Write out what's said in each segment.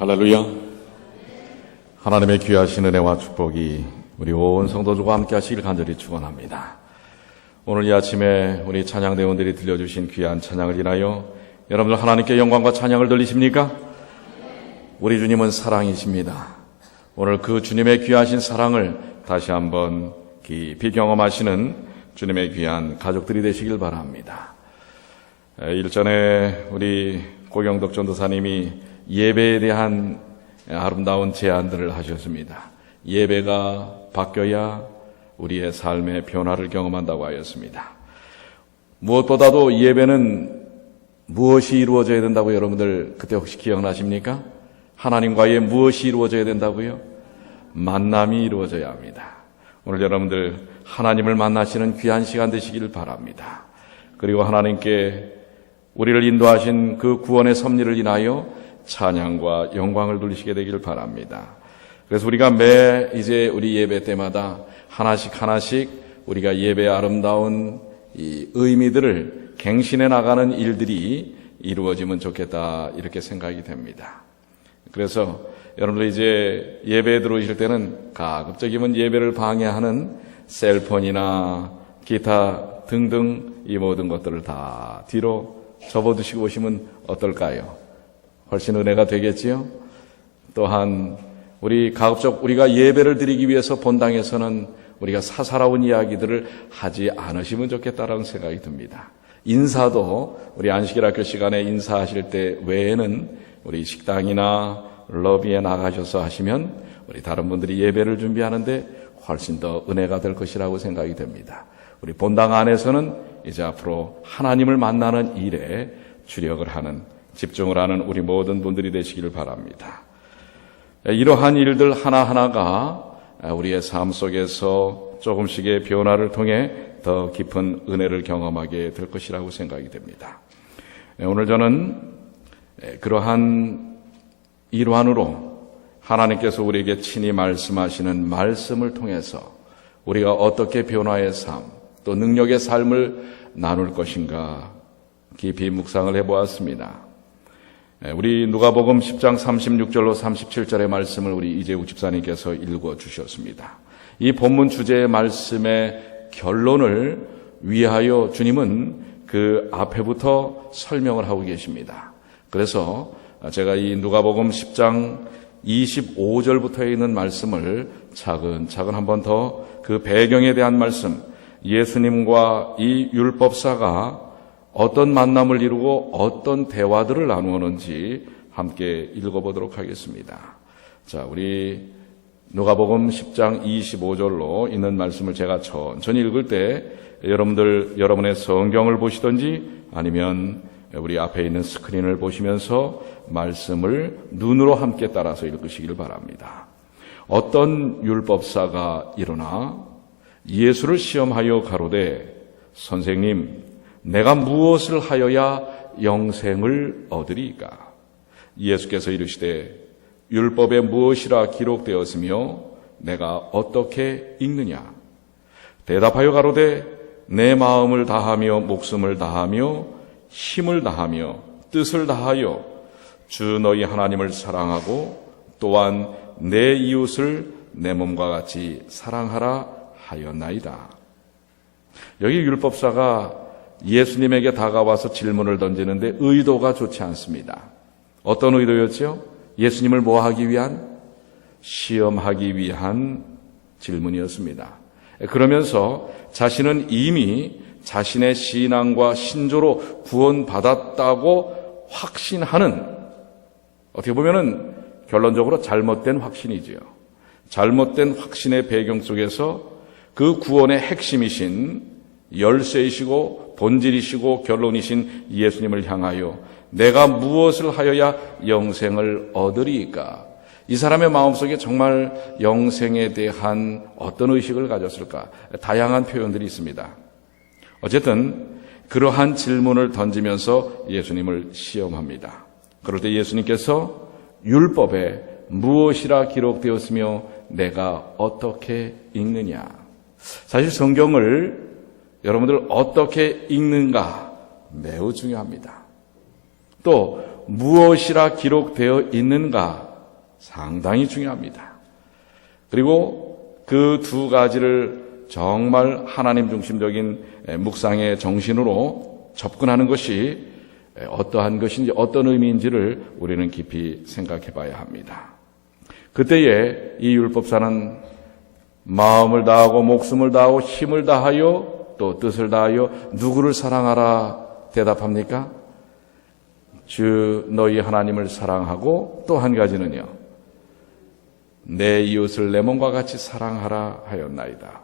할렐루야. 하나님의 귀하신 은혜와 축복이 우리 온 성도들과 함께 하시길 간절히 축원합니다. 오늘 이 아침에 우리 찬양대원들이 들려주신 귀한 찬양을 인하여 여러분들 하나님께 영광과 찬양을 돌리십니까? 우리 주님은 사랑이십니다. 오늘 그 주님의 귀하신 사랑을 다시 한번 깊이 경험하시는 주님의 귀한 가족들이 되시길 바랍니다. 일전에 우리 고경덕 전도사님이 예배에 대한 아름다운 제안들을 하셨습니다. 예배가 바뀌어야 우리의 삶의 변화를 경험한다고 하였습니다. 무엇보다도 예배는 무엇이 이루어져야 된다고 여러분들 그때 혹시 기억나십니까? 하나님과의 무엇이 이루어져야 된다고요? 만남이 이루어져야 합니다. 오늘 여러분들 하나님을 만나시는 귀한 시간 되시길 바랍니다. 그리고 하나님께 우리를 인도하신 그 구원의 섭리를 인하여 찬양과 영광을 돌리시게 되기를 바랍니다. 그래서 우리가 이제 우리 예배 때마다 하나씩 우리가 예배의 아름다운 이 의미들을 갱신해 나가는 일들이 이루어지면 좋겠다, 이렇게 생각이 됩니다. 그래서 여러분들 이제 예배에 들어오실 때는 가급적이면 예배를 방해하는 셀폰이나 기타 등등 이 모든 것들을 다 뒤로 접어두시고 오시면 어떨까요? 훨씬 은혜가 되겠지요? 또한 우리가 예배를 드리기 위해서 본당에서는 우리가 사사로운 이야기들을 하지 않으시면 좋겠다라는 생각이 듭니다. 인사도 우리 안식일학교 시간에 인사하실 때 외에는 우리 식당이나 러비에 나가셔서 하시면 우리 다른 분들이 예배를 준비하는데 훨씬 더 은혜가 될 것이라고 생각이 됩니다. 우리 본당 안에서는 이제 앞으로 하나님을 만나는 일에 주력을 하는, 집중을 하는 우리 모든 분들이 되시기를 바랍니다. 이러한 일들 하나하나가 우리의 삶 속에서 조금씩의 변화를 통해 더 깊은 은혜를 경험하게 될 것이라고 생각이 됩니다. 오늘 저는 그러한 일환으로 하나님께서 우리에게 친히 말씀하시는 말씀을 통해서 우리가 어떻게 변화의 삶, 또 능력의 삶을 나눌 것인가 깊이 묵상을 해보았습니다. 우리 누가복음 10장 36절로 37절의 말씀을 우리 이재욱 집사님께서 읽어주셨습니다. 이 본문 주제의 말씀의 결론을 위하여 주님은 그 앞에부터 설명을 하고 계십니다. 그래서 제가 이 누가복음 10장 25절부터에 있는 말씀을 차근차근 한 번 더 그 배경에 대한 말씀, 예수님과 이 율법사가 어떤 만남을 이루고 어떤 대화들을 나누었는지 함께 읽어보도록 하겠습니다. 자, 우리 누가복음 10장 25절로 있는 말씀을 제가 천천히 읽을 때 여러분의 성경을 보시든지 아니면 우리 앞에 있는 스크린을 보시면서 말씀을 눈으로 함께 따라서 읽으시길 바랍니다. 어떤 율법사가 일어나 예수를 시험하여 가로되 선생님, 내가 무엇을 하여야 영생을 얻으리이까? 예수께서 이르시되 율법에 무엇이라 기록되었으며 내가 어떻게 읽느냐? 대답하여 가로되 내 마음을 다하며 목숨을 다하며 힘을 다하며 뜻을 다하여 주 너희 하나님을 사랑하고 또한 내 이웃을 내 몸과 같이 사랑하라 하였나이다. 여기 율법사가 예수님에게 다가와서 질문을 던지는데 의도가 좋지 않습니다. 어떤 의도였죠? 예수님을 뭐하기 위한? 시험하기 위한 질문이었습니다. 그러면서 자신은 이미 자신의 신앙과 신조로 구원받았다고 확신하는, 어떻게 보면은 결론적으로 잘못된 확신이지요. 잘못된 확신의 배경 속에서 그 구원의 핵심이신 열쇠이시고 본질이시고 결론이신 예수님을 향하여 내가 무엇을 하여야 영생을 얻으리이까? 이 사람의 마음속에 정말 영생에 대한 어떤 의식을 가졌을까? 다양한 표현들이 있습니다. 어쨌든 그러한 질문을 던지면서 예수님을 시험합니다. 그럴 때 예수님께서 율법에 무엇이라 기록되었으며 내가 어떻게 읽느냐? 사실 성경을 여러분들 어떻게 읽는가 매우 중요합니다. 또 무엇이라 기록되어 있는가 상당히 중요합니다. 그리고 그 두 가지를 정말 하나님 중심적인 묵상의 정신으로 접근하는 것이 어떠한 것인지 어떤 의미인지를 우리는 깊이 생각해 봐야 합니다. 그때에 이 율법사는 마음을 다하고 목숨을 다하고 힘을 다하여 또 뜻을 다하여 누구를 사랑하라 대답합니까? 주 너희 하나님을 사랑하고 또 한 가지는요, 내 이웃을 내 몸과 같이 사랑하라 하였나이다.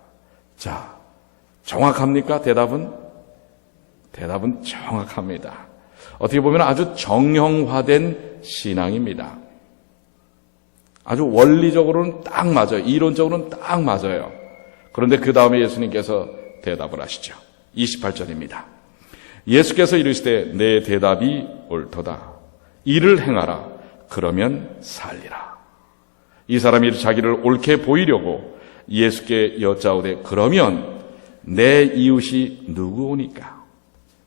자, 정확합니까? 대답은 정확합니다. 어떻게 보면 아주 정형화된 신앙입니다. 아주 원리적으로는 딱 맞아요. 이론적으로는 딱 맞아요. 그런데 그 다음에 예수님께서 대답을 하시죠. 28절입니다. 예수께서 이르시되 내 대답이 옳도다. 이를 행하라. 그러면 살리라. 이 사람이 자기를 옳게 보이려고 예수께 여짜오되 그러면 내 이웃이 누구오니까?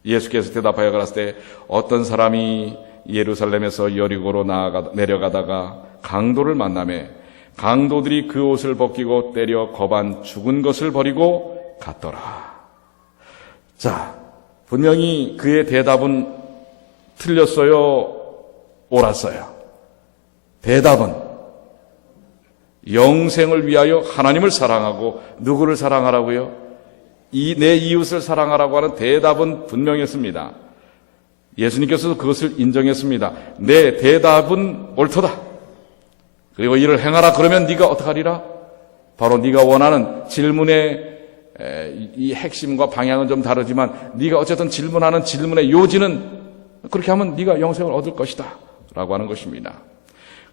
예수께서 대답하여 가라사대 때 어떤 사람이 예루살렘에서 여리고로 내려가다가 강도를 만나매 강도들이 그 옷을 벗기고 때려 거반 죽은 것을 버리고 갔더라. 자, 분명히 그의 대답은 틀렸어요? 옳았어요? 대답은 영생을 위하여 하나님을 사랑하고 누구를 사랑하라고요? 내 이웃을 사랑하라고 하는 대답은 분명했습니다. 예수님께서도 그것을 인정했습니다. 내 대답은 옳도다. 그리고 이를 행하라. 그러면 네가 어떡하리라? 바로 네가 원하는 질문의 이 핵심과 방향은 좀 다르지만 네가 어쨌든 질문하는 질문의 요지는 그렇게 하면 네가 영생을 얻을 것이다 라고 하는 것입니다.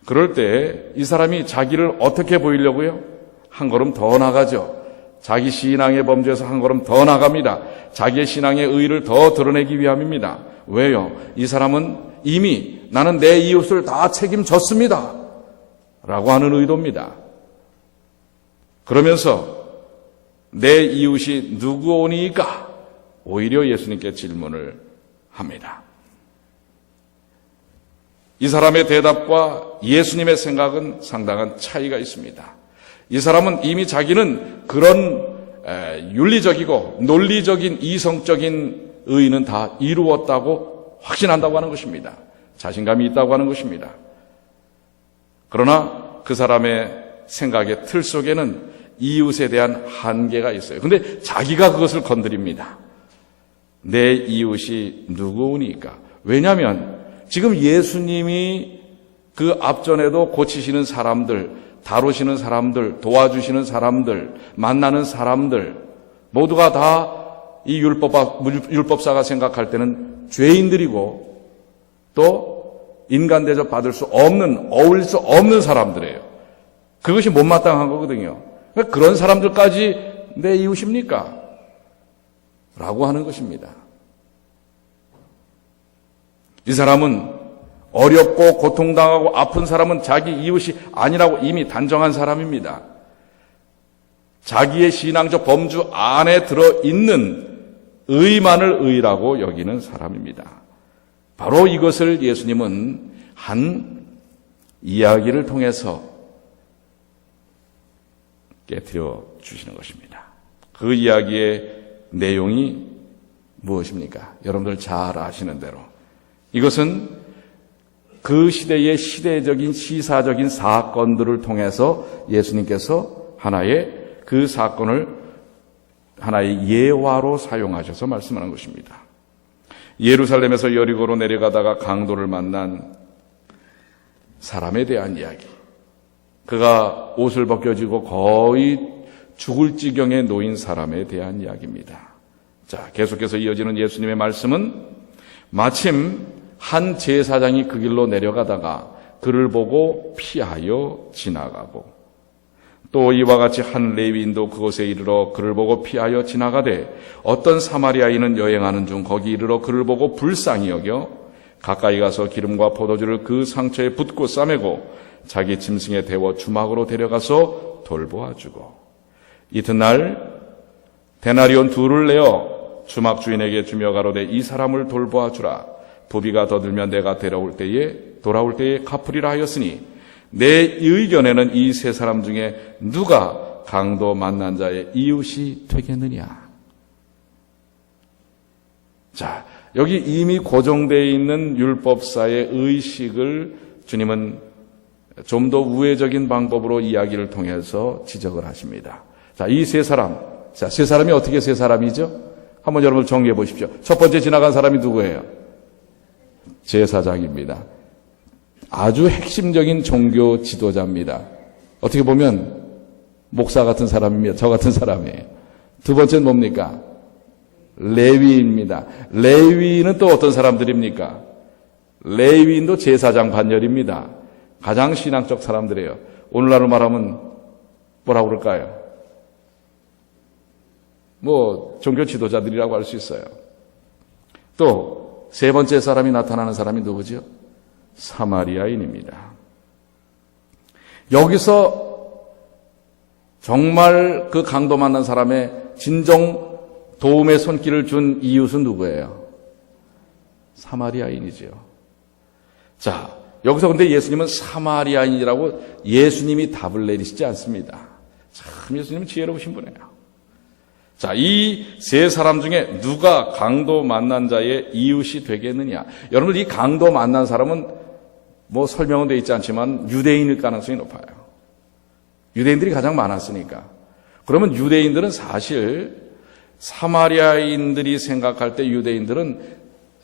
그럴 때 이 사람이 자기를 어떻게 보이려고요? 한 걸음 더 나가죠. 자기 신앙의 범죄에서 한 걸음 더 나갑니다. 자기의 신앙의 의의를 더 드러내기 위함입니다. 왜요? 이 사람은 이미 나는 내 이웃을 다 책임졌습니다 라고 하는 의도입니다. 그러면서 내 이웃이 누구오니까 오히려 예수님께 질문을 합니다. 이 사람의 대답과 예수님의 생각은 상당한 차이가 있습니다. 이 사람은 이미 자기는 그런 윤리적이고 논리적인 이성적인 의의는 다 이루었다고 확신한다고 하는 것입니다. 자신감이 있다고 하는 것입니다. 그러나 그 사람의 생각의 틀 속에는 이웃에 대한 한계가 있어요. 그런데 자기가 그것을 건드립니다. 내 이웃이 누구니까? 왜냐하면 지금 예수님이 그 앞전에도 고치시는 사람들, 다루시는 사람들, 도와주시는 사람들, 만나는 사람들 모두가 다 이 율법사가 생각할 때는 죄인들이고 또 인간 대접 받을 수 없는, 어울릴 수 없는 사람들이에요. 그것이 못마땅한 거거든요. 그런 사람들까지 내 이웃입니까? 라고 하는 것입니다. 이 사람은 어렵고 고통당하고 아픈 사람은 자기 이웃이 아니라고 이미 단정한 사람입니다. 자기의 신앙적 범주 안에 들어있는 의만을 의라고 여기는 사람입니다. 바로 이것을 예수님은 한 이야기를 통해서 깨트려 주시는 것입니다. 그 이야기의 내용이 무엇입니까? 여러분들 잘 아시는 대로 이것은 그 시대의 시대적인 시사적인 사건들을 통해서 예수님께서 하나의 그 사건을 하나의 예화로 사용하셔서 말씀하는 것입니다. 예루살렘에서 여리고로 내려가다가 강도를 만난 사람에 대한 이야기. 그가 옷을 벗겨지고 거의 죽을 지경에 놓인 사람에 대한 이야기입니다. 자, 계속해서 이어지는 예수님의 말씀은 마침 한 제사장이 그 길로 내려가다가 그를 보고 피하여 지나가고 또 이와 같이 한 레위인도 그곳에 이르러 그를 보고 피하여 지나가되 어떤 사마리아인은 여행하는 중 거기 이르러 그를 보고 불쌍히 여겨 가까이 가서 기름과 포도주를 그 상처에 붓고 싸매고 자기 짐승에 데워 주막으로 데려가서 돌보아 주고 이튿날 데나리온 2를 내어 주막 주인에게 주며 가로되 이 사람을 돌보아 주라. 부비가 더 들면 내가 돌아올 때에 갚으리라 하였으니 내 의견에는 이 세 사람 중에 누가 강도 만난 자의 이웃이 되겠느냐? 자, 여기 이미 고정되어 있는 율법사의 의식을 주님은 좀 더 우회적인 방법으로 이야기를 통해서 지적을 하십니다. 자, 이 세 사람. 자, 세 사람이 어떻게 세 사람이죠? 한번 여러분 정리해 보십시오. 첫 번째 지나간 사람이 누구예요? 제사장입니다. 아주 핵심적인 종교 지도자입니다. 어떻게 보면 목사 같은 사람입니다. 저 같은 사람이에요. 두 번째는 뭡니까? 레위인입니다. 레위인은 또 어떤 사람들입니까? 레위인도 제사장 반열입니다. 가장 신앙적 사람들이에요. 오늘날로 말하면 뭐라고 그럴까요? 종교 지도자들이라고 할 수 있어요. 또 세 번째 사람이 나타나는 사람이 누구죠? 사마리아인입니다. 여기서 정말 그 강도 만난 사람의 진정 도움의 손길을 준 이웃은 누구예요? 사마리아인이죠. 자, 여기서 근데 예수님은 사마리아인이라고 예수님이 답을 내리시지 않습니다. 참 예수님은 지혜로우신 분이에요. 자, 이 세 사람 중에 누가 강도 만난 자의 이웃이 되겠느냐? 여러분, 이 강도 만난 사람은 설명은 되어 있지 않지만 유대인일 가능성이 높아요. 유대인들이 가장 많았으니까. 그러면 유대인들은 사실 사마리아인들이 생각할 때 유대인들은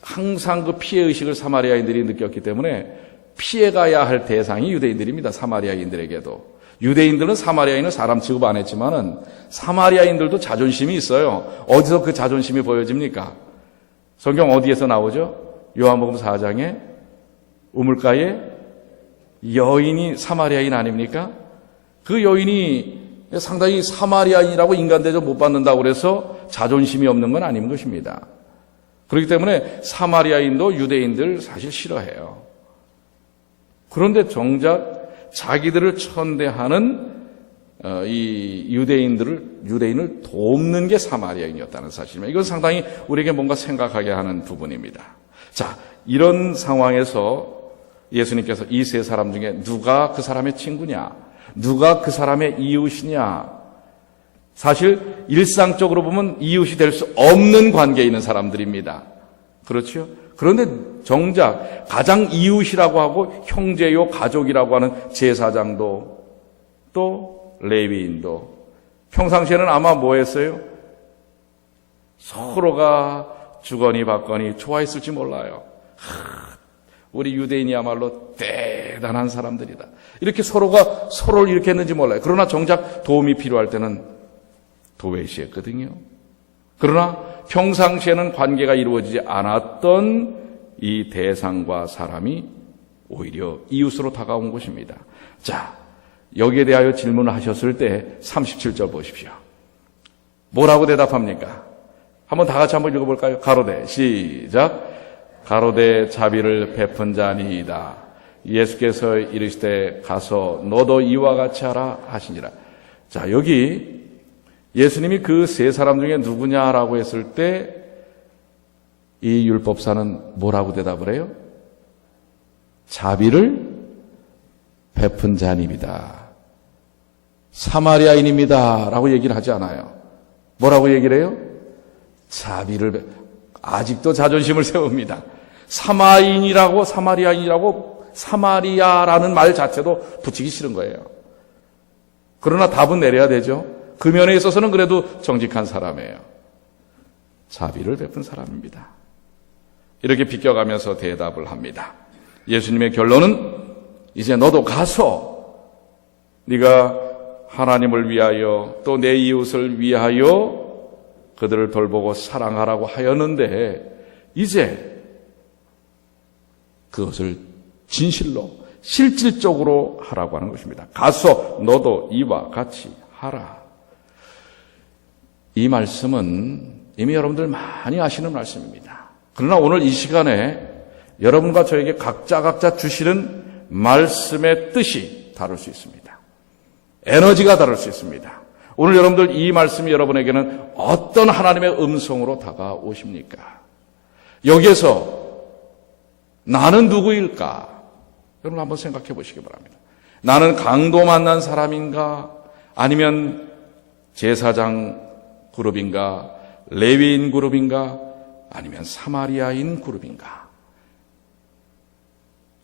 항상 그 피해의식을 사마리아인들이 느꼈기 때문에 피해가야 할 대상이 유대인들입니다. 사마리아인들에게도. 유대인들은 사마리아인을 사람 취급 안 했지만은 사마리아인들도 자존심이 있어요. 어디서 그 자존심이 보여집니까? 성경 어디에서 나오죠? 요한복음 4장에 우물가에 여인이 사마리아인 아닙니까? 그 여인이 상당히 사마리아인이라고 인간 대접 못 받는다고 그래서 자존심이 없는 건 아닌 것입니다. 그렇기 때문에 사마리아인도 유대인들 사실 싫어해요. 그런데 정작 자기들을 천대하는 이 유대인을 돕는 게 사마리아인이었다는 사실입니다. 이건 상당히 우리에게 뭔가 생각하게 하는 부분입니다. 자, 이런 상황에서 예수님께서 이 세 사람 중에 누가 그 사람의 친구냐? 누가 그 사람의 이웃이냐? 사실 일상적으로 보면 이웃이 될 수 없는 관계에 있는 사람들입니다. 그렇죠? 그런데 정작 가장 이웃이라고 하고 형제요 가족이라고 하는 제사장도 또 레위인도 평상시에는 아마 뭐 했어요? 서로가 주거니 받거니 좋아했을지 몰라요. 우리 유대인이야말로 대단한 사람들이다. 이렇게 서로가 서로를 이렇게 했는지 몰라요. 그러나 정작 도움이 필요할 때는 도외시했거든요. 그러나 평상시에는 관계가 이루어지지 않았던 이 대상과 사람이 오히려 이웃으로 다가온 것입니다. 자, 여기에 대하여 질문을 하셨을 때 37절 보십시오. 뭐라고 대답합니까? 한번 다 같이 한번 읽어볼까요? 가로되 시작. 가로되 자비를 베푼 자니이다. 예수께서 이르시되 가서 너도 이와 같이 하라 하시니라. 자, 여기 예수님이 그 세 사람 중에 누구냐라고 했을 때 이 율법사는 뭐라고 대답을 해요? 자비를 베푼 자님이다. 사마리아인입니다. 라고 얘기를 하지 않아요. 뭐라고 얘기를 해요? 아직도 자존심을 세웁니다. 사마리아인이라고 사마리아라는 말 자체도 붙이기 싫은 거예요. 그러나 답은 내려야 되죠. 그 면에 있어서는 그래도 정직한 사람이에요. 자비를 베푼 사람입니다. 이렇게 비껴가면서 대답을 합니다. 예수님의 결론은 이제 너도 가서 네가 하나님을 위하여 또 내 이웃을 위하여 그들을 돌보고 사랑하라고 하였는데 이제 그것을 진실로 실질적으로 하라고 하는 것입니다. 가서 너도 이와 같이 하라. 이 말씀은 이미 여러분들 많이 아시는 말씀입니다. 그러나 오늘 이 시간에 여러분과 저에게 각자 주시는 말씀의 뜻이 다를 수 있습니다. 에너지가 다를 수 있습니다. 오늘 여러분들 이 말씀이 여러분에게는 어떤 하나님의 음성으로 다가오십니까? 여기에서 나는 누구일까? 여러분 한번 생각해 보시기 바랍니다. 나는 강도 만난 사람인가? 아니면 제사장 그룹인가? 레위인 그룹인가? 아니면 사마리아인 그룹인가?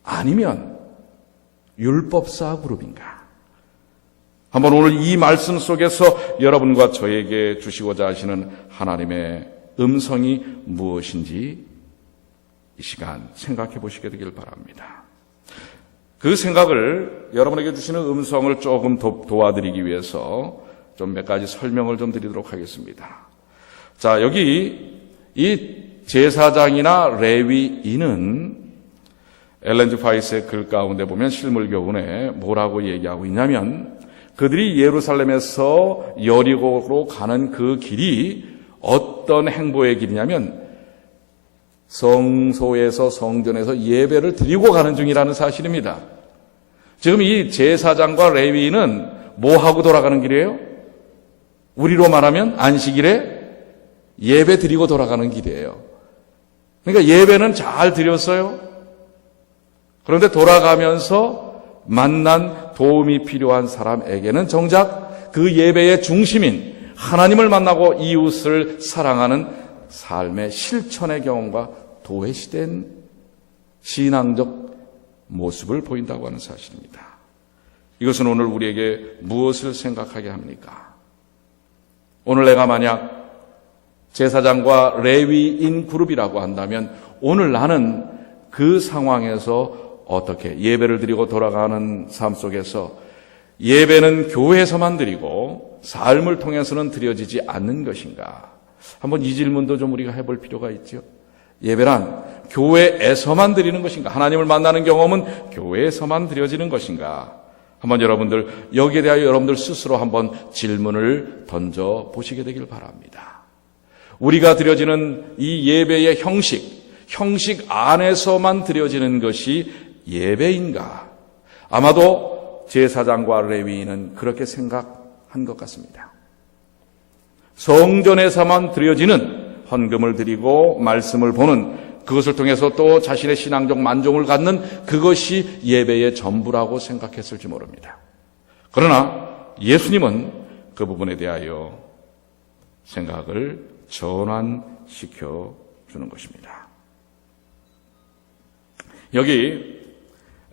아니면 율법사 그룹인가? 한번 오늘 이 말씀 속에서 여러분과 저에게 주시고자 하시는 하나님의 음성이 무엇인지 이 시간 생각해 보시게 되길 바랍니다. 그 생각을 여러분에게 주시는 음성을 조금 도와드리기 위해서 좀 몇 가지 설명을 좀 드리도록 하겠습니다. 자, 여기 이 제사장이나 레위인은 엘렌 G. 화이트의 글 가운데 보면 실물교훈에 뭐라고 얘기하고 있냐면 그들이 예루살렘에서 여리고로 가는 그 길이 어떤 행보의 길이냐면 성소에서 성전에서 예배를 드리고 가는 중이라는 사실입니다. 지금 이 제사장과 레위인은 뭐하고 돌아가는 길이에요? 우리로 말하면 안식일에 예배 드리고 돌아가는 길이에요. 그러니까 예배는 잘 드렸어요. 그런데 돌아가면서 만난 도움이 필요한 사람에게는 정작 그 예배의 중심인 하나님을 만나고 이웃을 사랑하는 삶의 실천의 경험과 도외시된 신앙적 모습을 보인다고 하는 사실입니다. 이것은 오늘 우리에게 무엇을 생각하게 합니까? 오늘 내가 만약 제사장과 레위인 그룹이라고 한다면 오늘 나는 그 상황에서 어떻게 예배를 드리고 돌아가는 삶 속에서 예배는 교회에서만 드리고 삶을 통해서는 드려지지 않는 것인가? 한번 이 질문도 좀 우리가 해볼 필요가 있죠. 예배란 교회에서만 드리는 것인가? 하나님을 만나는 경험은 교회에서만 드려지는 것인가? 한번 여러분들 여기에 대하여 여러분들 스스로 한번 질문을 던져 보시게 되길 바랍니다. 우리가 드려지는 이 예배의 형식 안에서만 드려지는 것이 예배인가? 아마도 제사장과 레위인은 그렇게 생각한 것 같습니다. 성전에서만 드려지는 헌금을 드리고 말씀을 보는 그것을 통해서 또 자신의 신앙적 만족을 갖는 그것이 예배의 전부라고 생각했을지 모릅니다. 그러나 예수님은 그 부분에 대하여 생각을 전환시켜 주는 것입니다. 여기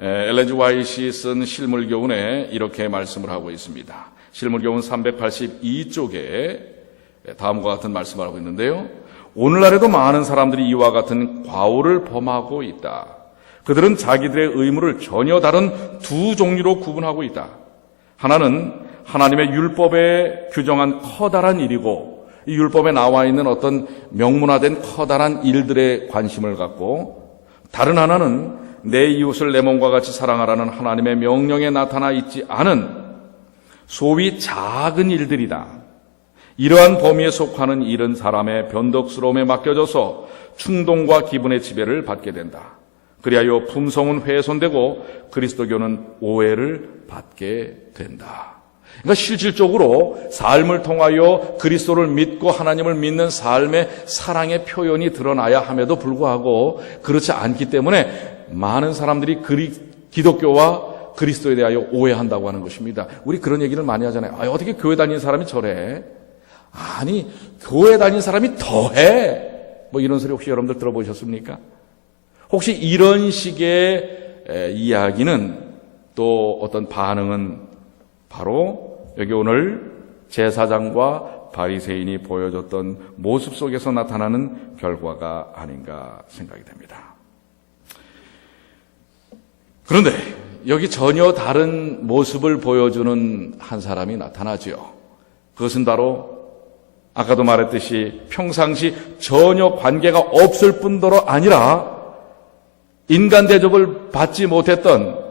엘렌 G. 화이트이 쓴 실물교훈에 이렇게 말씀을 하고 있습니다. 실물교훈 382쪽에 다음과 같은 말씀을 하고 있는데요. 오늘날에도 많은 사람들이 이와 같은 과오를 범하고 있다. 그들은 자기들의 의무를 전혀 다른 두 종류로 구분하고 있다. 하나는 하나님의 율법에 규정한 커다란 일이고 이 율법에 나와 있는 어떤 명문화된 커다란 일들에 관심을 갖고 다른 하나는 내 이웃을 내 몸과 같이 사랑하라는 하나님의 명령에 나타나 있지 않은 소위 작은 일들이다. 이러한 범위에 속하는 일은 사람의 변덕스러움에 맡겨져서 충동과 기분의 지배를 받게 된다. 그리하여 품성은 훼손되고 그리스도교는 오해를 받게 된다. 그러니까 실질적으로 삶을 통하여 그리스도를 믿고 하나님을 믿는 삶의 사랑의 표현이 드러나야 함에도 불구하고 그렇지 않기 때문에 많은 사람들이 기독교와 그리스도에 대하여 오해한다고 하는 것입니다. 우리 그런 얘기를 많이 하잖아요. 어떻게 교회 다니는 사람이 저래? 아니, 교회 다니는 사람이 더해. 뭐 이런 소리 혹시 여러분들 들어보셨습니까? 혹시 이런 식의 이야기는 또 어떤 반응은 바로 여기 오늘 제사장과 바리새인이 보여줬던 모습 속에서 나타나는 결과가 아닌가 생각이 됩니다. 그런데 여기 전혀 다른 모습을 보여주는 한 사람이 나타나죠. 그것은 바로 아까도 말했듯이 평상시 전혀 관계가 없을 뿐더러 아니라 인간 대접을 받지 못했던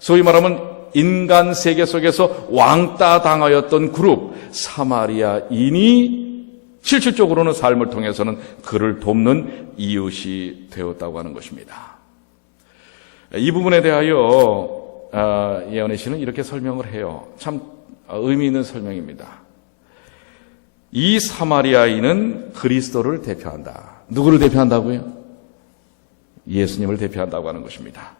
소위 말하면 인간 세계 속에서 왕따 당하였던 그룹 사마리아인이 실질적으로는 삶을 통해서는 그를 돕는 이웃이 되었다고 하는 것입니다. 이 부분에 대하여 예언의 씨는 이렇게 설명을 해요. 참 의미 있는 설명입니다. 이 사마리아인은 그리스도를 대표한다. 누구를 대표한다고요? 예수님을 대표한다고 하는 것입니다.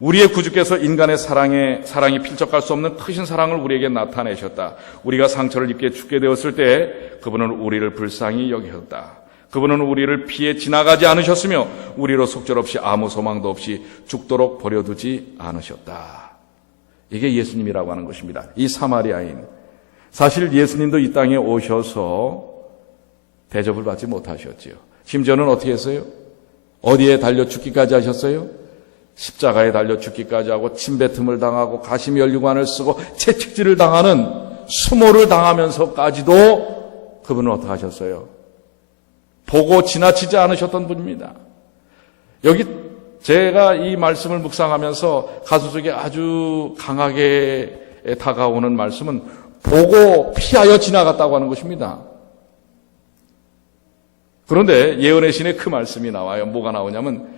우리의 구주께서 인간의 사랑이 필적할 수 없는 크신 사랑을 우리에게 나타내셨다. 우리가 상처를 입게 죽게 되었을 때 그분은 우리를 불쌍히 여기셨다. 그분은 우리를 피해 지나가지 않으셨으며 우리로 속절없이 아무 소망도 없이 죽도록 버려두지 않으셨다. 이게 예수님이라고 하는 것입니다. 이 사마리아인, 사실 예수님도 이 땅에 오셔서 대접을 받지 못하셨지요. 심지어는 어떻게 했어요? 어디에 달려 죽기까지 하셨어요? 십자가에 달려 죽기까지 하고 침뱉음을 당하고 가시면류관을 쓰고 채찍질을 당하는 수모를 당하면서까지도 그분은 어떻게 하셨어요? 보고 지나치지 않으셨던 분입니다. 여기 제가 이 말씀을 묵상하면서 가슴속에 아주 강하게 다가오는 말씀은 보고 피하여 지나갔다고 하는 것입니다. 그런데 예언의 신에 그 말씀이 나와요. 뭐가 나오냐면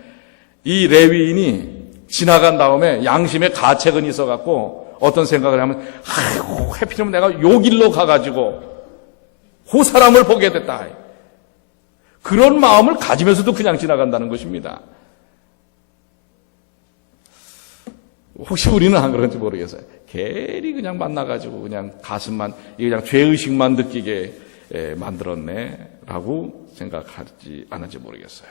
이 레위인이 지나간 다음에 양심에 가책은 있어갖고 어떤 생각을 하면 아이고 해피면 내가 요 길로 가가지고 그 사람을 보게 됐다. 그런 마음을 가지면서도 그냥 지나간다는 것입니다. 혹시 우리는 안 그런지 모르겠어요. 괜히 그냥 만나가지고 그냥 가슴만 그냥 죄의식만 느끼게 만들었네라고 생각하지 않은지 모르겠어요.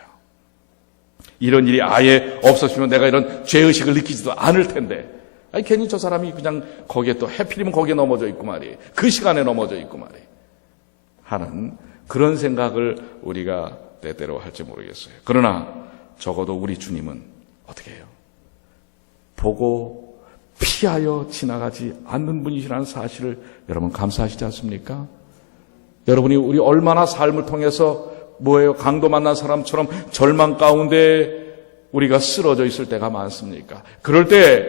이런 일이 아예 없었으면 내가 이런 죄의식을 느끼지도 않을 텐데 아니 괜히 저 사람이 그냥 거기에 또 해필이면 거기에 넘어져 있고 말이에요. 그 시간에 넘어져 있고 말이에요. 하는 그런 생각을 우리가 때때로 할지 모르겠어요. 그러나 적어도 우리 주님은 어떻게 해요? 보고 피하여 지나가지 않는 분이시라는 사실을 여러분 감사하시지 않습니까? 여러분이 우리 얼마나 삶을 통해서 뭐예요? 강도 만난 사람처럼 절망 가운데 우리가 쓰러져 있을 때가 많습니까? 그럴 때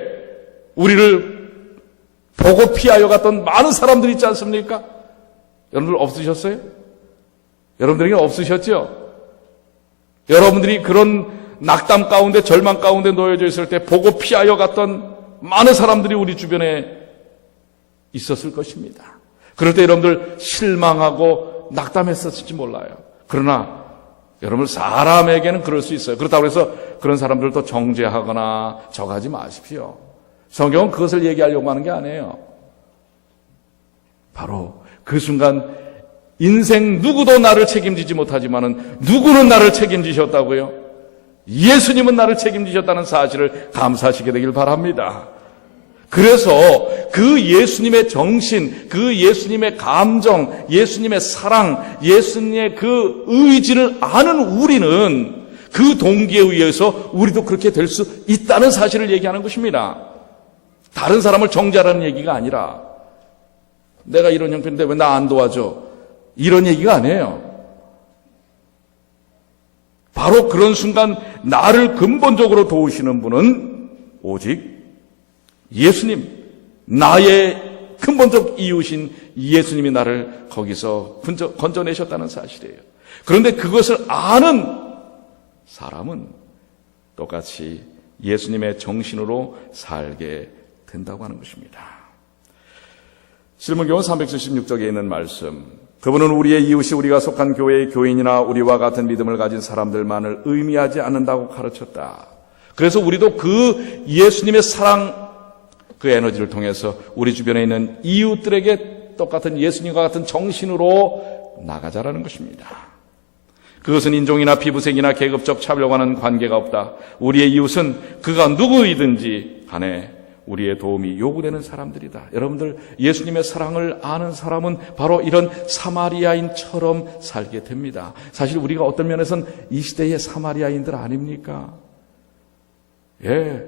우리를 보고 피하여 갔던 많은 사람들이 있지 않습니까? 여러분들 없으셨어요? 여러분들에게 없으셨죠? 여러분들이 그런 낙담 가운데 절망 가운데 놓여져 있을 때 보고 피하여 갔던 많은 사람들이 우리 주변에 있었을 것입니다. 그럴 때 여러분들 실망하고 낙담했었을지 몰라요. 그러나 여러분 사람에게는 그럴 수 있어요. 그렇다고 해서 그런 사람들도 정죄하거나 저가지 마십시오. 성경은 그것을 얘기하려고 하는 게 아니에요. 바로 그 순간 인생 누구도 나를 책임지지 못하지만은 누구는 나를 책임지셨다고요? 예수님은 나를 책임지셨다는 사실을 감사하시게 되길 바랍니다. 그래서 그 예수님의 정신, 그 예수님의 감정, 예수님의 사랑, 예수님의 그 의지를 아는 우리는 그 동기에 의해서 우리도 그렇게 될 수 있다는 사실을 얘기하는 것입니다. 다른 사람을 정죄하라는 얘기가 아니라 내가 이런 형편인데 왜 나 안 도와줘? 이런 얘기가 아니에요. 바로 그런 순간 나를 근본적으로 도우시는 분은 오직 예수님, 나의 근본적 이유신 예수님이 나를 거기서 건져내셨다는 사실이에요. 그런데 그것을 아는 사람은 똑같이 예수님의 정신으로 살게 된다고 하는 것입니다. 실문교훈 376쪽에 있는 말씀, 그분은 우리의 이웃이 우리가 속한 교회의 교인이나 우리와 같은 믿음을 가진 사람들만을 의미하지 않는다고 가르쳤다. 그래서 우리도 그 예수님의 사랑, 그 에너지를 통해서 우리 주변에 있는 이웃들에게 똑같은 예수님과 같은 정신으로 나가자라는 것입니다. 그것은 인종이나 피부색이나 계급적 차별과는 관계가 없다. 우리의 이웃은 그가 누구이든지 간에 우리의 도움이 요구되는 사람들이다. 여러분들 예수님의 사랑을 아는 사람은 바로 이런 사마리아인처럼 살게 됩니다. 사실 우리가 어떤 면에서는 이 시대의 사마리아인들 아닙니까? 예.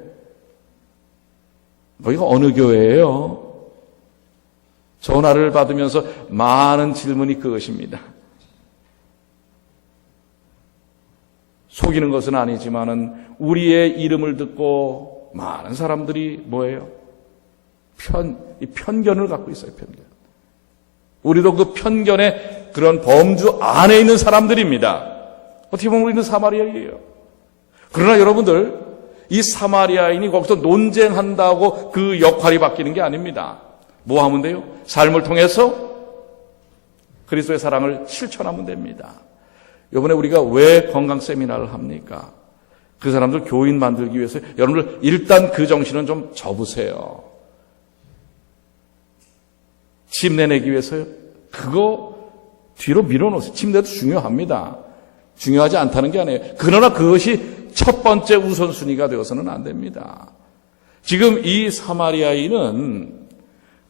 여기가 어느 교회예요? 전화를 받으면서 많은 질문이 그것입니다. 속이는 것은 아니지만은 우리의 이름을 듣고 많은 사람들이 뭐예요? 편견을 갖고 있어요, 편견. 우리도 그 편견의 그런 범주 안에 있는 사람들입니다. 어떻게 보면 우리는 사마리아인이에요. 그러나 여러분들, 이 사마리아인이 거기서 논쟁한다고 그 역할이 바뀌는 게 아닙니다. 뭐 하면 돼요? 삶을 통해서 그리스도의 사랑을 실천하면 됩니다. 이번에 우리가 왜 건강 세미나를 합니까? 그 사람들 교인 만들기 위해서 여러분들 일단 그 정신은 좀 접으세요. 침내 내기 위해서요. 그거 뒤로 밀어놓으세요. 침대도 중요합니다. 중요하지 않다는 게 아니에요. 그러나 그것이 첫 번째 우선순위가 되어서는 안 됩니다. 지금 이 사마리아인은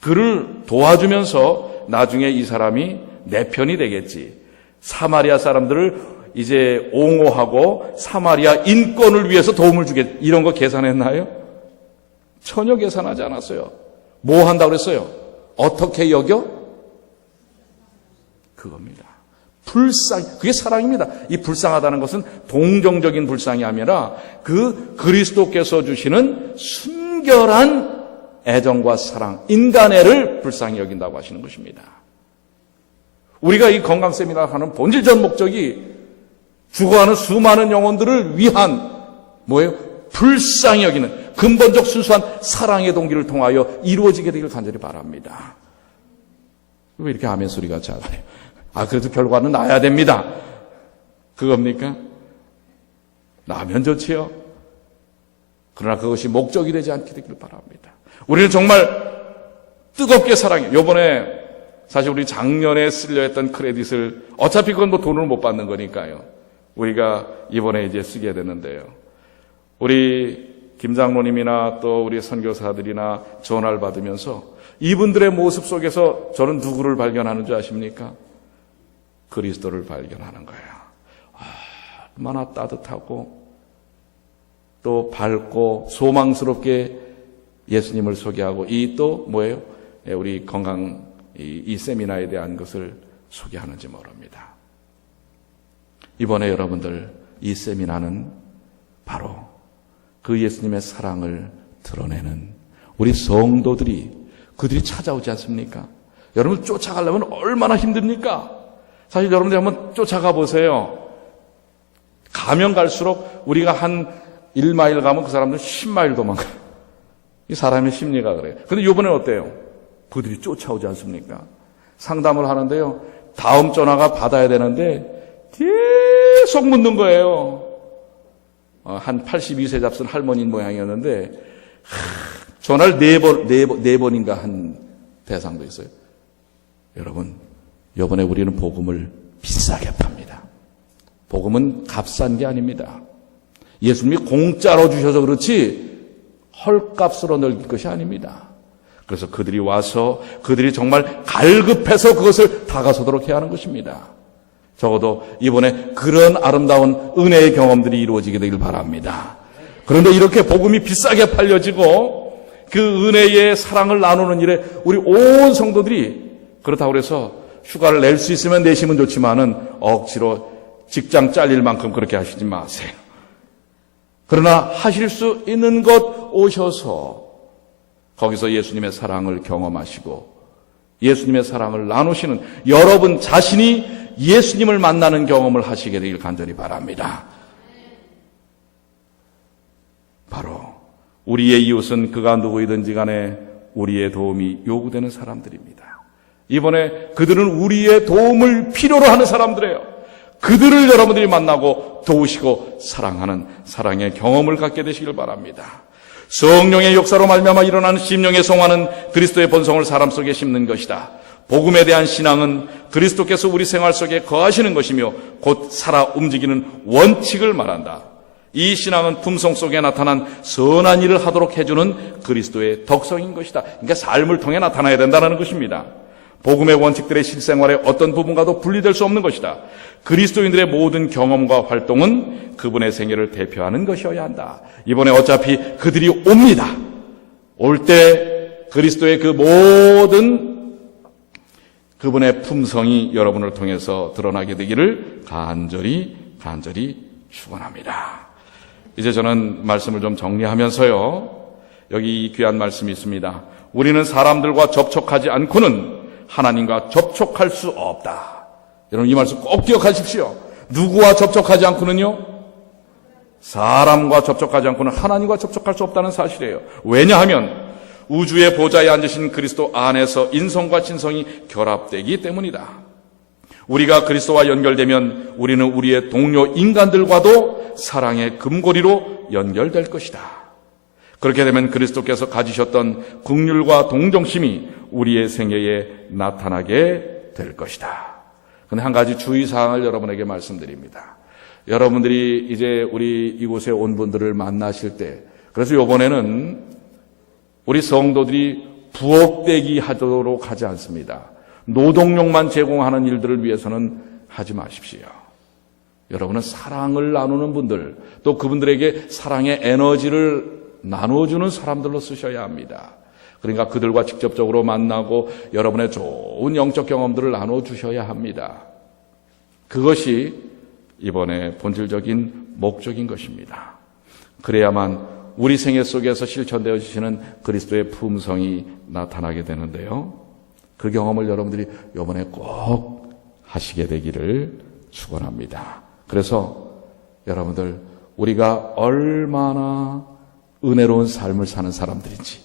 그를 도와주면서 나중에 이 사람이 내 편이 되겠지. 사마리아 사람들을 이제 옹호하고 사마리아 인권을 위해서 도움을 주겠지. 이런 거 계산했나요? 전혀 계산하지 않았어요. 뭐 한다고 그랬어요? 어떻게 여겨? 그겁니다. 그게 사랑입니다. 이 불쌍하다는 것은 동정적인 불쌍이 아니라 그 그리스도께서 주시는 순결한 애정과 사랑, 인간애를 불쌍히 여긴다고 하시는 것입니다. 우리가 이 건강 세미나를 하는 본질적 목적이 죽어가는 수많은 영혼들을 위한 뭐예요? 불쌍히 여기는 근본적 순수한 사랑의 동기를 통하여 이루어지게 되길 간절히 바랍니다. 왜 이렇게 아멘 소리가 작아요? 그래도 결과는 나야 됩니다. 그겁니까? 나면 좋지요. 그러나 그것이 목적이 되지 않게 되길 바랍니다. 우리는 정말 뜨겁게 사랑해요. 요번에 사실 우리 작년에 쓰려 했던 크레딧을 어차피 그건 뭐 돈을 못 받는 거니까요. 우리가 이번에 이제 쓰게 되는데요. 우리 김 장로님이나 또 우리 선교사들이나 전화를 받으면서 이분들의 모습 속에서 저는 누구를 발견하는 줄 아십니까? 그리스도를 발견하는 거예요. 얼마나 따뜻하고 또 밝고 소망스럽게 예수님을 소개하고 이 또 뭐예요? 우리 건강 이 세미나에 대한 것을 소개하는지 모릅니다. 이번에 여러분들 이 세미나는 바로 그 예수님의 사랑을 드러내는 우리 성도들이 그들이 찾아오지 않습니까? 여러분 쫓아가려면 얼마나 힘듭니까? 사실 여러분들 한번 쫓아가 보세요. 가면 갈수록 우리가 한 1마일 가면 그 사람들은 10마일 도망가요. 이 사람의 심리가 그래요. 근데 이번엔 어때요? 그들이 쫓아오지 않습니까? 상담을 하는데요. 다음 전화가 받아야 되는데 계속 묻는 거예요. 한 82세 잡순 할머니인 모양이었는데 전화를 네 번인가 한 대상도 있어요. 여러분, 이번에 우리는 복음을 비싸게 팝니다. 복음은 값싼 게 아닙니다. 예수님이 공짜로 주셔서 그렇지 헐값으로 넓힐 것이 아닙니다. 그래서 그들이 와서 그들이 정말 갈급해서 그것을 다가서도록 해야 하는 것입니다. 적어도 이번에 그런 아름다운 은혜의 경험들이 이루어지게 되길 바랍니다. 그런데 이렇게 복음이 비싸게 팔려지고 그 은혜의 사랑을 나누는 일에 우리 온 성도들이 그렇다고 해서 휴가를 낼 수 있으면 내시면 좋지만은 억지로 직장 잘릴 만큼 그렇게 하시지 마세요. 그러나 하실 수 있는 것 오셔서 거기서 예수님의 사랑을 경험하시고 예수님의 사랑을 나누시는 여러분 자신이 예수님을 만나는 경험을 하시게 되길 간절히 바랍니다. 바로 우리의 이웃은 그가 누구이든지 간에 우리의 도움이 요구되는 사람들입니다. 이번에 그들은 우리의 도움을 필요로 하는 사람들이에요. 그들을 여러분들이 만나고 도우시고 사랑하는 사랑의 경험을 갖게 되시길 바랍니다. 성령의 역사로 말미암아 일어나는 심령의 성화는 그리스도의 본성을 사람 속에 심는 것이다. 복음에 대한 신앙은 그리스도께서 우리 생활 속에 거하시는 것이며 곧 살아 움직이는 원칙을 말한다. 이 신앙은 품성 속에 나타난 선한 일을 하도록 해주는 그리스도의 덕성인 것이다. 그러니까 삶을 통해 나타나야 된다는 것입니다. 복음의 원칙들의 실생활의 어떤 부분과도 분리될 수 없는 것이다. 그리스도인들의 모든 경험과 활동은 그분의 생애를 대표하는 것이어야 한다. 이번에 어차피 그들이 옵니다. 올 때 그리스도의 그 모든 그분의 품성이 여러분을 통해서 드러나게 되기를 간절히 축원합니다. 이제 저는 말씀을 좀 정리하면서요. 여기 이 귀한 말씀이 있습니다. 우리는 사람들과 접촉하지 않고는 하나님과 접촉할 수 없다. 여러분 이 말씀 꼭 기억하십시오. 누구와 접촉하지 않고는요? 사람과 접촉하지 않고는 하나님과 접촉할 수 없다는 사실이에요. 왜냐하면 우주의 보좌에 앉으신 그리스도 안에서 인성과 진성이 결합되기 때문이다. 우리가 그리스도와 연결되면 우리는 우리의 동료 인간들과도 사랑의 금고리로 연결될 것이다. 그렇게 되면 그리스도께서 가지셨던 긍휼과 동정심이 우리의 생애에 나타나게 될 것이다. 근데 한 가지 주의사항을 여러분에게 말씀드립니다. 여러분들이 이제 우리 이곳에 온 분들을 만나실 때, 그래서 이번에는 우리 성도들이 부업되기 하도록 하지 않습니다. 노동력만 제공하는 일들을 위해서는 하지 마십시오. 여러분은 사랑을 나누는 분들, 또 그분들에게 사랑의 에너지를 나눠주는 사람들로 쓰셔야 합니다. 그러니까 그들과 직접적으로 만나고 여러분의 좋은 영적 경험들을 나눠주셔야 합니다. 그것이 이번에 본질적인 목적인 것입니다. 그래야만 우리 생애 속에서 실천되어지시는 그리스도의 품성이 나타나게 되는데요. 그 경험을 여러분들이 이번에 꼭 하시게 되기를 축원합니다. 그래서 여러분들, 우리가 얼마나 은혜로운 삶을 사는 사람들인지,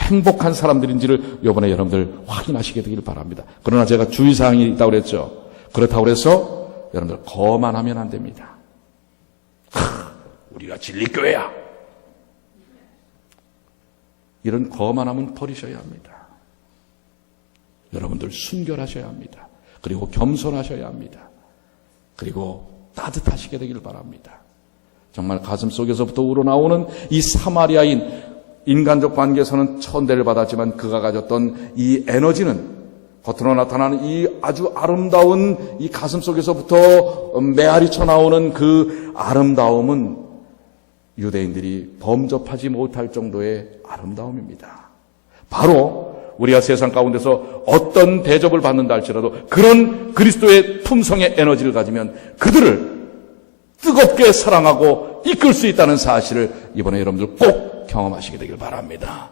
행복한 사람들인지를 이번에 여러분들 확인하시게 되기를 바랍니다. 그러나 제가 주의사항이 있다고 그랬죠. 그렇다고 해서 여러분들 거만하면 안 됩니다. 우리가 진리교회야, 이런 거만함은 버리셔야 합니다. 여러분들 순결하셔야 합니다. 그리고 겸손하셔야 합니다. 그리고 따뜻하시게 되기를 바랍니다. 정말 가슴 속에서부터 우러나오는 이 사마리아인, 인간적 관계에서는 천대를 받았지만 그가 가졌던 이 에너지는, 겉으로 나타나는 이 아주 아름다운 이 가슴 속에서부터 메아리쳐 나오는 그 아름다움은 유대인들이 범접하지 못할 정도의 아름다움입니다. 바로 우리가 세상 가운데서 어떤 대접을 받는다 할지라도 그런 그리스도의 품성의 에너지를 가지면 그들을 뜨겁게 사랑하고 이끌 수 있다는 사실을 이번에 여러분들 꼭 경험하시게 되길 바랍니다.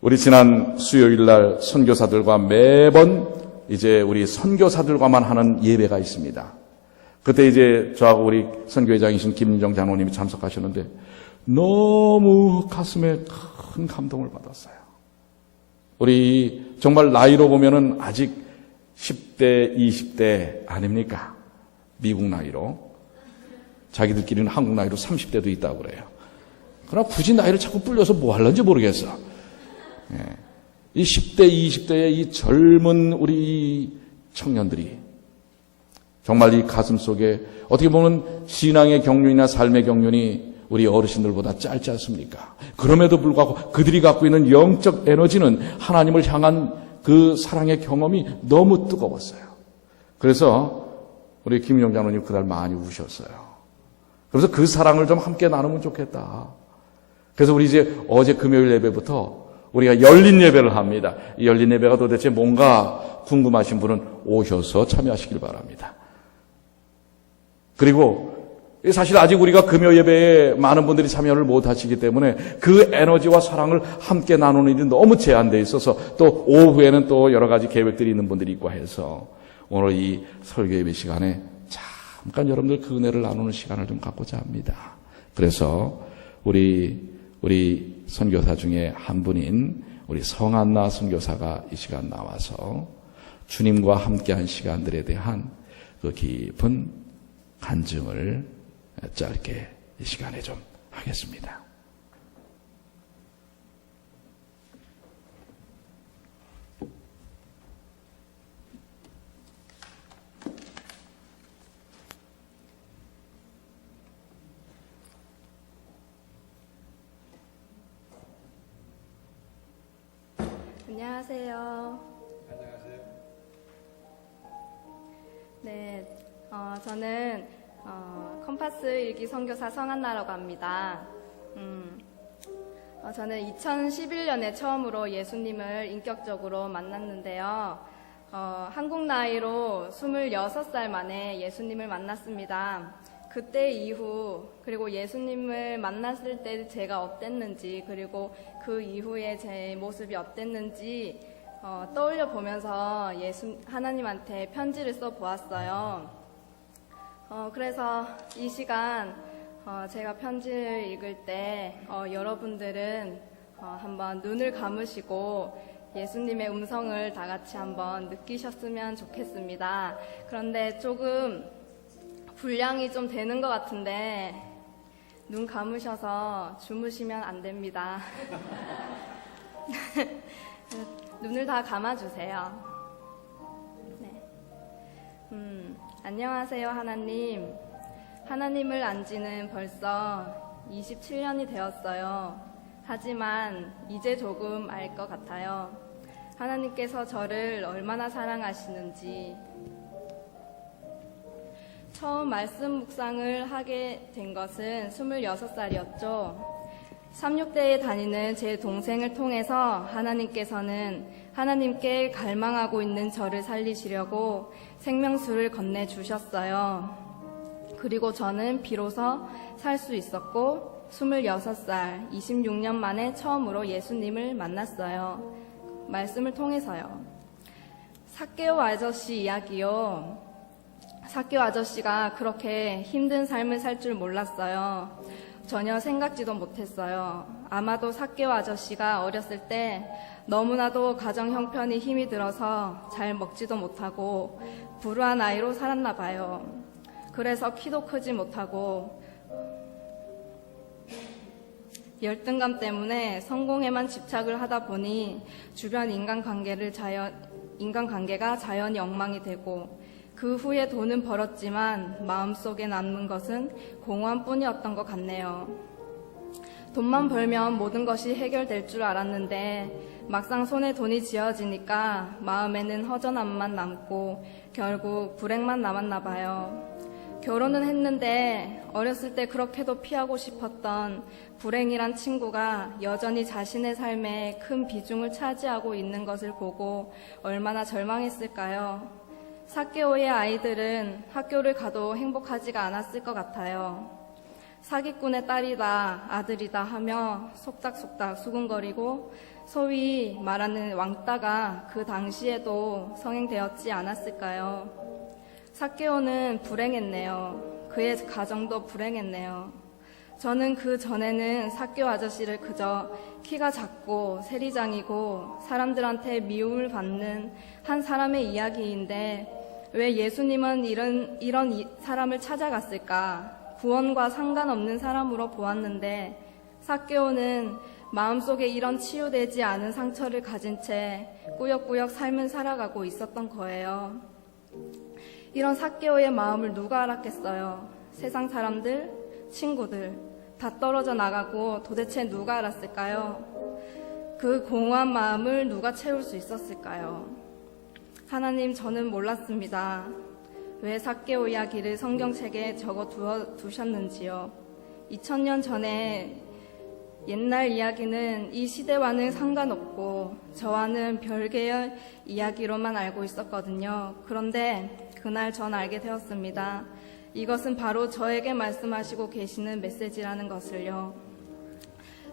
우리 지난 수요일 날 선교사들과 매번 이제 우리 선교사들과만 하는 예배가 있습니다. 그때 이제 저하고 우리 선교회장이신 김윤정 장로님이 참석하셨는데 너무 가슴에 큰 감동을 받았어요. 우리 정말 나이로 보면은 아직 10대, 20대 아닙니까? 미국 나이로. 자기들끼리는 한국 나이로 30대도 있다고 그래요. 그러나 굳이 나이를 자꾸 불려서 뭐 하려는지 모르겠어. 이 10대, 20대의 이 젊은 우리 청년들이 정말 이 가슴 속에 어떻게 보면 신앙의 경륜이나 삶의 경륜이 우리 어르신들보다 짧지 않습니까? 그럼에도 불구하고 그들이 갖고 있는 영적 에너지는 하나님을 향한 그 사랑의 경험이 너무 뜨거웠어요. 그래서 우리 김용 장로님 그날 많이 우셨어요. 그래서 그 사랑을 좀 함께 나누면 좋겠다. 그래서 우리 이제 어제 금요일 예배부터 우리가 열린 예배를 합니다. 이 열린 예배가 도대체 뭔가 궁금하신 분은 오셔서 참여하시길 바랍니다. 그리고 사실 아직 우리가 금요 예배에 많은 분들이 참여를 못 하시기 때문에 그 에너지와 사랑을 함께 나누는 일이 너무 제한되어 있어서 또 오후에는 또 여러 가지 계획들이 있는 분들이 있고 해서 오늘 이 설교 예배 시간에 잠깐 여러분들 그 은혜를 나누는 시간을 좀 갖고자 합니다. 그래서 우리 선교사 중에 한 분인 우리 성한나 선교사가 이 시간 나와서 주님과 함께한 시간들에 대한 그 깊은 간증을 짧게 이 시간에 좀 하겠습니다. 안녕하세요. 네, 저는 컴파스 일기 선교사 성한나라고 합니다. 저는 2011년에 처음으로 예수님을 인격적으로 만났는데요. 한국 나이로 26살 만에 예수님을 만났습니다. 그때 이후, 그리고 예수님을 만났을 때 제가 어땠는지, 그리고 그 이후에 제 모습이 어땠는지 떠올려 보면서 하나님한테 편지를 써 보았어요. 그래서 이 시간 제가 편지를 읽을 때 여러분들은 한번 눈을 감으시고 예수님의 음성을 다 같이 한번 느끼셨으면 좋겠습니다. 그런데 조금 분량이 좀 되는 것 같은데 눈 감으셔서 주무시면 안 됩니다. 눈을 다 감아주세요. 네. 안녕하세요, 하나님. 하나님을 안 지는 벌써 27년이 되었어요. 하지만 이제 조금 알 것 같아요. 하나님께서 저를 얼마나 사랑하시는지. 처음 말씀 묵상을 하게 된 것은 26살이었죠. 삼육대에 다니는 제 동생을 통해서 하나님께서는 하나님께 갈망하고 있는 저를 살리시려고 생명수를 건네주셨어요. 그리고 저는 비로소 살 수 있었고 26살, 26년 만에 처음으로 예수님을 만났어요. 말씀을 통해서요. 삭개오 아저씨 이야기요. 삭개오 아저씨가 그렇게 힘든 삶을 살 줄 몰랐어요. 전혀 생각지도 못했어요. 아마도 삭개오 아저씨가 어렸을 때 너무나도 가정 형편이 힘이 들어서 잘 먹지도 못하고 불우한 아이로 살았나 봐요. 그래서 키도 크지 못하고 열등감 때문에 성공에만 집착을 하다 보니 주변 인간관계가 자연히 엉망이 되고 그 후에 돈은 벌었지만 마음속에 남는 것은 공허함뿐이었던 것 같네요. 돈만 벌면 모든 것이 해결될 줄 알았는데 막상 손에 돈이 쥐어지니까 마음에는 허전함만 남고 결국 불행만 남았나 봐요. 결혼은 했는데 어렸을 때 그렇게도 피하고 싶었던 불행이란 친구가 여전히 자신의 삶에 큰 비중을 차지하고 있는 것을 보고 얼마나 절망했을까요? 삭개오의 아이들은 학교를 가도 행복하지가 않았을 것 같아요. 사기꾼의 딸이다, 아들이다 하며 속닥속닥 수군거리고 소위 말하는 왕따가 그 당시에도 성행되었지 않았을까요? 삭개오는 불행했네요. 그의 가정도 불행했네요. 저는 그 전에는 삭개오 아저씨를 그저 키가 작고 세리장이고 사람들한테 미움을 받는 한 사람의 이야기인데 왜 예수님은 이런 사람을 찾아갔을까? 구원과 상관없는 사람으로 보았는데 삭개오는 마음속에 이런 치유되지 않은 상처를 가진 채 꾸역꾸역 삶을 살아가고 있었던 거예요. 이런 삭개오의 마음을 누가 알았겠어요? 세상 사람들, 친구들 다 떨어져 나가고 도대체 누가 알았을까요? 그 공허한 마음을 누가 채울 수 있었을까요? 하나님, 저는 몰랐습니다. 왜 삭개오 이야기를 성경책에 적어 두셨는지요. 2000년 전에 옛날 이야기는 이 시대와는 상관없고 저와는 별개의 이야기로만 알고 있었거든요. 그런데 그날 전 알게 되었습니다. 이것은 바로 저에게 말씀하시고 계시는 메시지라는 것을요.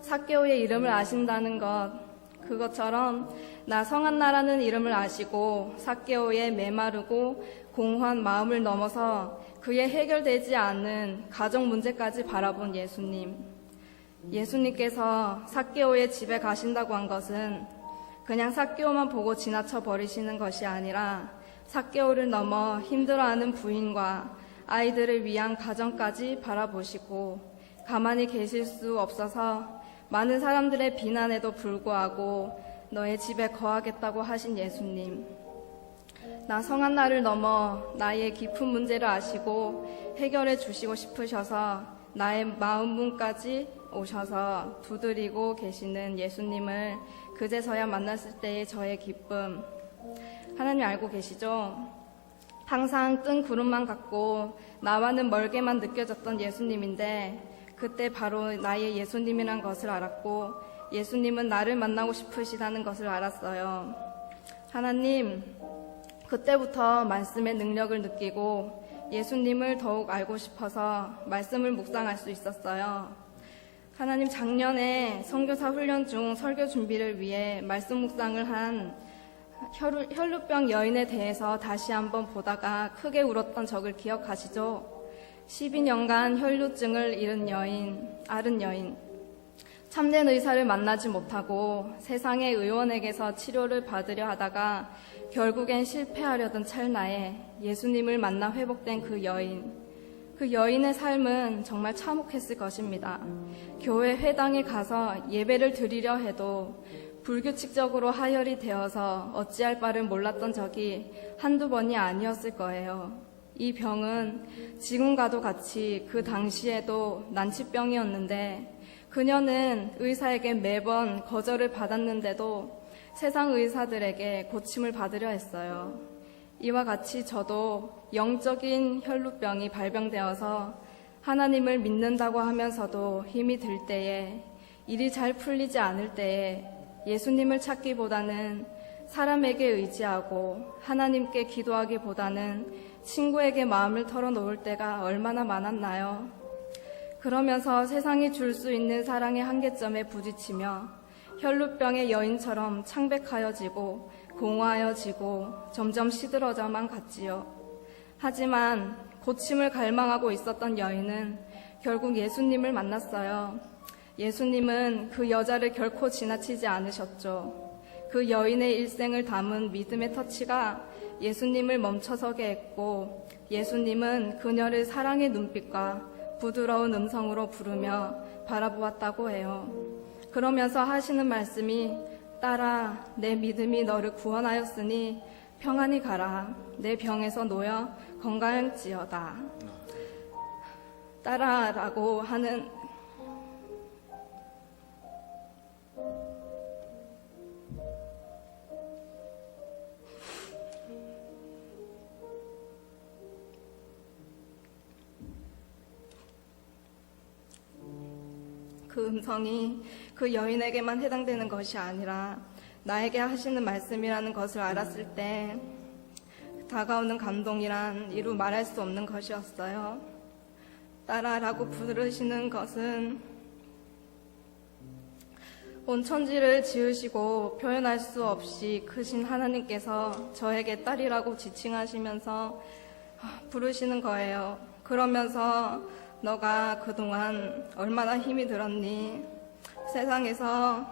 삭개오의 이름을 아신다는 것, 그것처럼 나 성한나라는 이름을 아시고 삭개오의 메마르고 공허한 마음을 넘어서 그의 해결되지 않은 가정 문제까지 바라본 예수님. 예수님께서 삭개오의 집에 가신다고 한 것은 그냥 삭개오만 보고 지나쳐 버리시는 것이 아니라 삭개오를 넘어 힘들어하는 부인과 아이들을 위한 가정까지 바라보시고 가만히 계실 수 없어서 많은 사람들의 비난에도 불구하고 너의 집에 거하겠다고 하신 예수님. 나 성한나를 넘어 나의 깊은 문제를 아시고 해결해 주시고 싶으셔서 나의 마음 문까지 오셔서 두드리고 계시는 예수님을 그제서야 만났을 때의 저의 기쁨. 하나님 알고 계시죠? 항상 뜬 구름만 같고 나와는 멀게만 느껴졌던 예수님인데 그때 바로 나의 예수님이란 것을 알았고 예수님은 나를 만나고 싶으시다는 것을 알았어요. 하나님, 그때부터 말씀의 능력을 느끼고 예수님을 더욱 알고 싶어서 말씀을 묵상할 수 있었어요. 하나님, 작년에 선교사 훈련 중 설교 준비를 위해 말씀 묵상을 한 혈루병 여인에 대해서 다시 한번 보다가 크게 울었던 적을 기억하시죠? 12년간 혈루증을 앓은 여인. 참된 의사를 만나지 못하고 세상의 의원에게서 치료를 받으려 하다가 결국엔 실패하려던 찰나에 예수님을 만나 회복된 그 여인. 그 여인의 삶은 정말 참혹했을 것입니다. 교회 회당에 가서 예배를 드리려 해도 불규칙적으로 하혈이 되어서 어찌할 바를 몰랐던 적이 한두 번이 아니었을 거예요. 이 병은 지금과도 같이 그 당시에도 난치병이었는데 그녀는 의사에게 매번 거절을 받았는데도 세상 의사들에게 고침을 받으려 했어요. 이와 같이 저도 영적인 혈루병이 발병되어서 하나님을 믿는다고 하면서도 힘이 들 때에, 일이 잘 풀리지 않을 때에 예수님을 찾기보다는 사람에게 의지하고 하나님께 기도하기보다는 친구에게 마음을 털어놓을 때가 얼마나 많았나요? 그러면서 세상이 줄 수 있는 사랑의 한계점에 부딪히며 혈루병의 여인처럼 창백하여지고 공허하여지고 점점 시들어져만 갔지요. 하지만 고침을 갈망하고 있었던 여인은 결국 예수님을 만났어요. 예수님은 그 여자를 결코 지나치지 않으셨죠. 그 여인의 일생을 담은 믿음의 터치가 예수님을 멈춰서게 했고, 예수님은 그녀를 사랑의 눈빛과 부드러운 음성으로 부르며 바라보았다고 해요. 그러면서 하시는 말씀이, 딸아, 내 믿음이 너를 구원하였으니 평안히 가라. 내 병에서 놓여 건강할지어다. 딸아라고 하는 그 음성이 그 여인에게만 해당되는 것이 아니라 나에게 하시는 말씀이라는 것을 알았을 때 다가오는 감동이란 이루 말할 수 없는 것이었어요. 딸아라고 부르시는 것은 온 천지를 지으시고 표현할 수 없이 크신 하나님께서 저에게 딸이라고 지칭하시면서 부르시는 거예요. 그러면서 너가 그동안 얼마나 힘이 들었니? 세상에서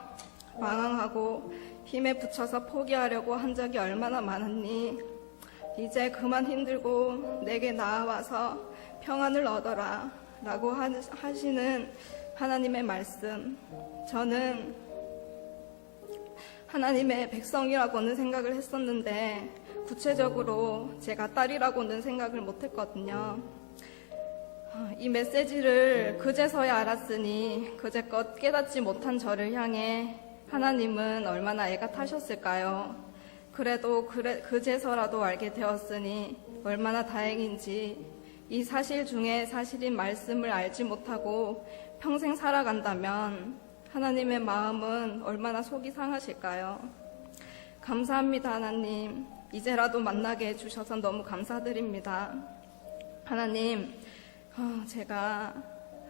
방황하고 힘에 부쳐서 포기하려고 한 적이 얼마나 많았니? 이제 그만 힘들고 내게 나아와서 평안을 얻어라 라고 하시는 하나님의 말씀. 저는 하나님의 백성이라고는 생각을 했었는데 구체적으로 제가 딸이라고는 생각을 못했거든요. 이 메시지를 그제서야 알았으니 그제껏 깨닫지 못한 저를 향해 하나님은 얼마나 애가 타셨을까요? 그래도 그제서라도 알게 되었으니 얼마나 다행인지, 이 사실 중에 사실인 말씀을 알지 못하고 평생 살아간다면 하나님의 마음은 얼마나 속이 상하실까요? 감사합니다, 하나님. 이제라도 만나게 해주셔서 너무 감사드립니다. 하나님, 제가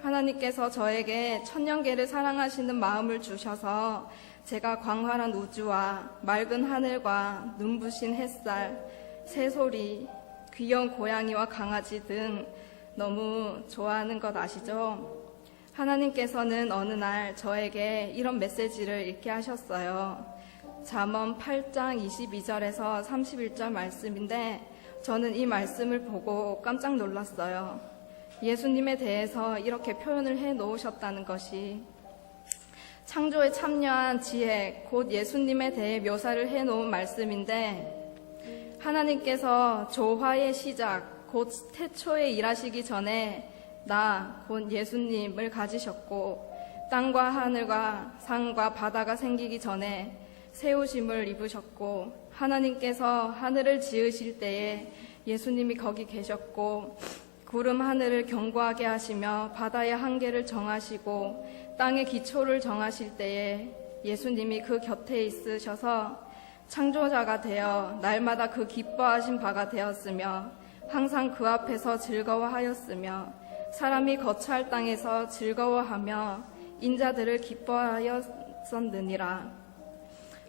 하나님께서 저에게 천년계를 사랑하시는 마음을 주셔서 제가 광활한 우주와 맑은 하늘과 눈부신 햇살, 새소리, 귀여운 고양이와 강아지 등 너무 좋아하는 것 아시죠? 하나님께서는 어느 날 저에게 이런 메시지를 읽게 하셨어요. 잠언 8장 22절에서 31절 말씀인데 저는 이 말씀을 보고 깜짝 놀랐어요. 예수님에 대해서 이렇게 표현을 해 놓으셨다는 것이, 창조에 참여한 지혜, 곧 예수님에 대해 묘사를 해 놓은 말씀인데, 하나님께서 조화의 시작, 곧 태초에 일하시기 전에 나, 곧 예수님을 가지셨고, 땅과 하늘과 산과 바다가 생기기 전에 세우심을 입으셨고, 하나님께서 하늘을 지으실 때에 예수님이 거기 계셨고, 구름 하늘을 견고하게 하시며 바다의 한계를 정하시고 땅의 기초를 정하실 때에 예수님이 그 곁에 있으셔서 창조자가 되어 날마다 그 기뻐하신 바가 되었으며 항상 그 앞에서 즐거워하였으며 사람이 거처할 땅에서 즐거워하며 인자들을 기뻐하였었느니라.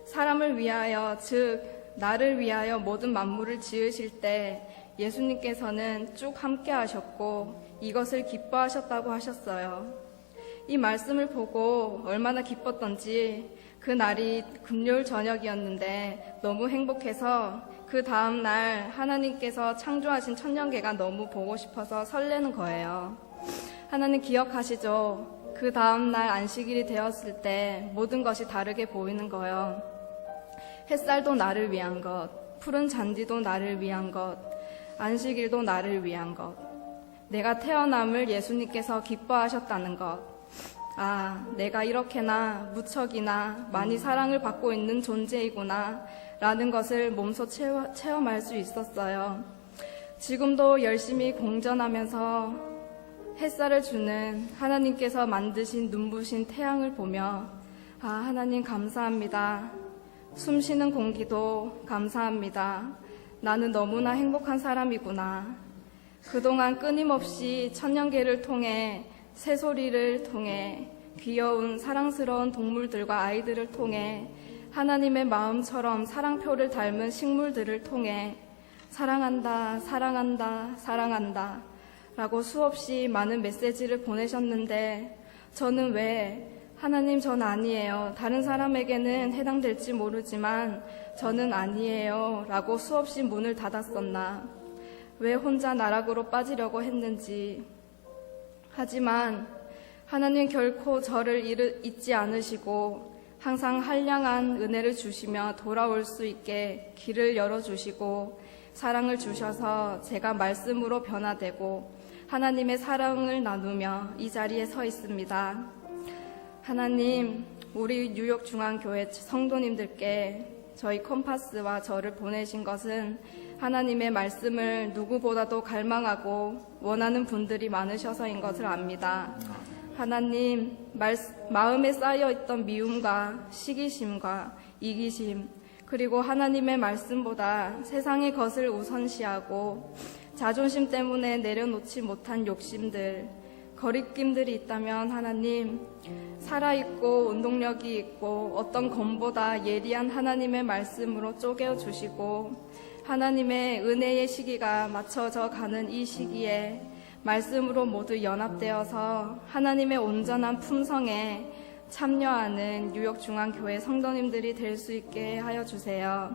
사람을 위하여, 즉 나를 위하여 모든 만물을 지으실 때 예수님께서는 쭉 함께 하셨고 이것을 기뻐하셨다고 하셨어요. 이 말씀을 보고 얼마나 기뻤던지, 그 날이 금요일 저녁이었는데 너무 행복해서 그 다음 날 하나님께서 창조하신 천년계가 너무 보고 싶어서 설레는 거예요. 하나님 기억하시죠? 그 다음 날 안식일이 되었을 때 모든 것이 다르게 보이는 거예요. 햇살도 나를 위한 것, 푸른 잔디도 나를 위한 것, 안식일도 나를 위한 것, 내가 태어남을 예수님께서 기뻐하셨다는 것, 아, 내가 이렇게나 무척이나 많이 사랑을 받고 있는 존재이구나 라는 것을 몸소 체험할 수 있었어요. 지금도 열심히 공전하면서 햇살을 주는 하나님께서 만드신 눈부신 태양을 보며 아, 하나님 감사합니다. 숨 쉬는 공기도 감사합니다. 나는 너무나 행복한 사람이구나. 그동안 끊임없이 천년계를 통해 새소리를 통해 귀여운 사랑스러운 동물들과 아이들을 통해 하나님의 마음처럼 사랑표를 닮은 식물들을 통해 사랑한다, 사랑한다, 사랑한다 라고 수없이 많은 메시지를 보내셨는데 저는 왜 하나님 전 아니에요. 다른 사람에게는 해당될지 모르지만 저는 아니에요 라고 수없이 문을 닫았었나. 왜 혼자 나락으로 빠지려고 했는지. 하지만 하나님 결코 저를 잊지 않으시고 항상 한량한 은혜를 주시며 돌아올 수 있게 길을 열어주시고 사랑을 주셔서 제가 말씀으로 변화되고 하나님의 사랑을 나누며 이 자리에 서 있습니다. 하나님, 우리 뉴욕중앙교회 성도님들께 저희 컴파스와 저를 보내신 것은 하나님의 말씀을 누구보다도 갈망하고 원하는 분들이 많으셔서인 것을 압니다. 하나님, 마음에 쌓여있던 미움과 시기심과 이기심, 그리고 하나님의 말씀보다 세상의 것을 우선시하고 자존심 때문에 내려놓지 못한 욕심들, 거리낌들이 있다면 하나님, 살아있고 운동력이 있고 어떤 검보다 예리한 하나님의 말씀으로 쪼개어주시고 하나님의 은혜의 시기가 맞춰져 가는 이 시기에 말씀으로 모두 연합되어서 하나님의 온전한 품성에 참여하는 뉴욕중앙교회 성도님들이 될 수 있게 하여 주세요.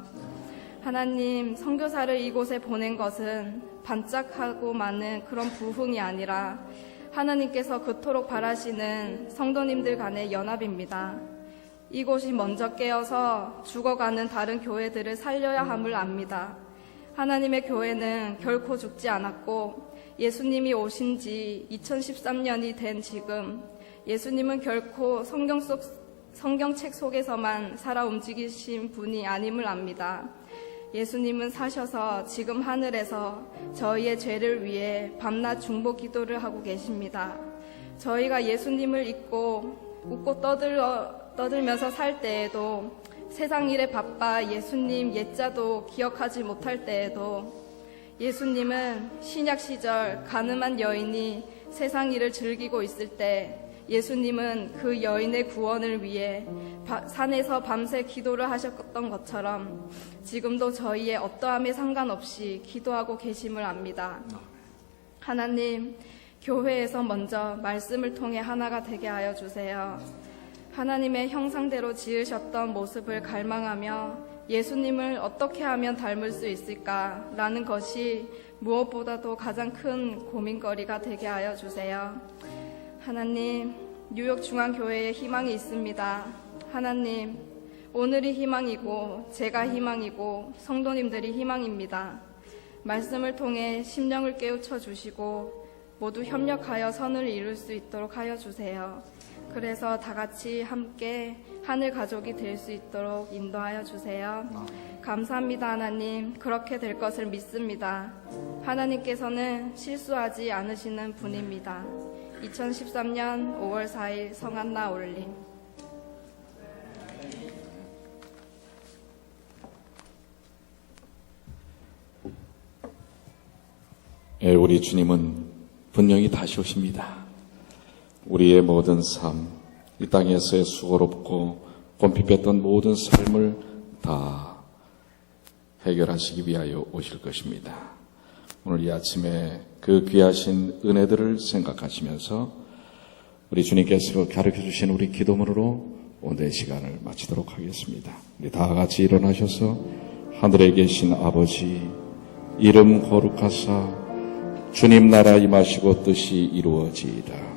하나님, 선교사를 이곳에 보낸 것은 반짝하고 많은 그런 부흥이 아니라 하나님께서 그토록 바라시는 성도님들 간의 연합입니다. 이곳이 먼저 깨어서 죽어가는 다른 교회들을 살려야 함을 압니다. 하나님의 교회는 결코 죽지 않았고 예수님이 오신 지 2013년이 된 지금 예수님은 결코 성경책 속에서만 살아 움직이신 분이 아님을 압니다. 예수님은 사셔서 지금 하늘에서 저희의 죄를 위해 밤낮 중보 기도를 하고 계십니다. 저희가 예수님을 잊고 웃고 떠들면서 살 때에도 세상 일에 바빠 예수님 옛자도 기억하지 못할 때에도 예수님은 신약 시절 가늠한 여인이 세상 일을 즐기고 있을 때 예수님은 그 여인의 구원을 위해 산에서 밤새 기도를 하셨던 것처럼 지금도 저희의 어떠함에 상관없이 기도하고 계심을 압니다. 하나님, 교회에서 먼저 말씀을 통해 하나가 되게 하여 주세요. 하나님의 형상대로 지으셨던 모습을 갈망하며 예수님을 어떻게 하면 닮을 수 있을까라는 것이 무엇보다도 가장 큰 고민거리가 되게 하여 주세요. 하나님, 뉴욕중앙교회에 희망이 있습니다. 하나님, 오늘이 희망이고 제가 희망이고 성도님들이 희망입니다. 말씀을 통해 심령을 깨우쳐 주시고 모두 협력하여 선을 이룰 수 있도록 하여 주세요. 그래서 다 같이 함께 하늘 가족이 될 수 있도록 인도하여 주세요. 감사합니다. 하나님, 그렇게 될 것을 믿습니다. 하나님께서는 실수하지 않으시는 분입니다. 2013년 5월 4일 성한나 올림. 우리 주님은 분명히 다시 오십니다. 우리의 모든 삶, 이 땅에서의 수고롭고 곰핍했던 모든 삶을 다 해결하시기 위하여 오실 것입니다. 오늘 이 아침에 그 귀하신 은혜들을 생각하시면서 우리 주님께서 가르쳐 주신 우리 기도문으로 오늘 시간을 마치도록 하겠습니다. 우리 다 같이 일어나셔서 하늘에 계신 아버지, 이름 거룩하사 주님 나라 임하시고 뜻이 이루어지이다.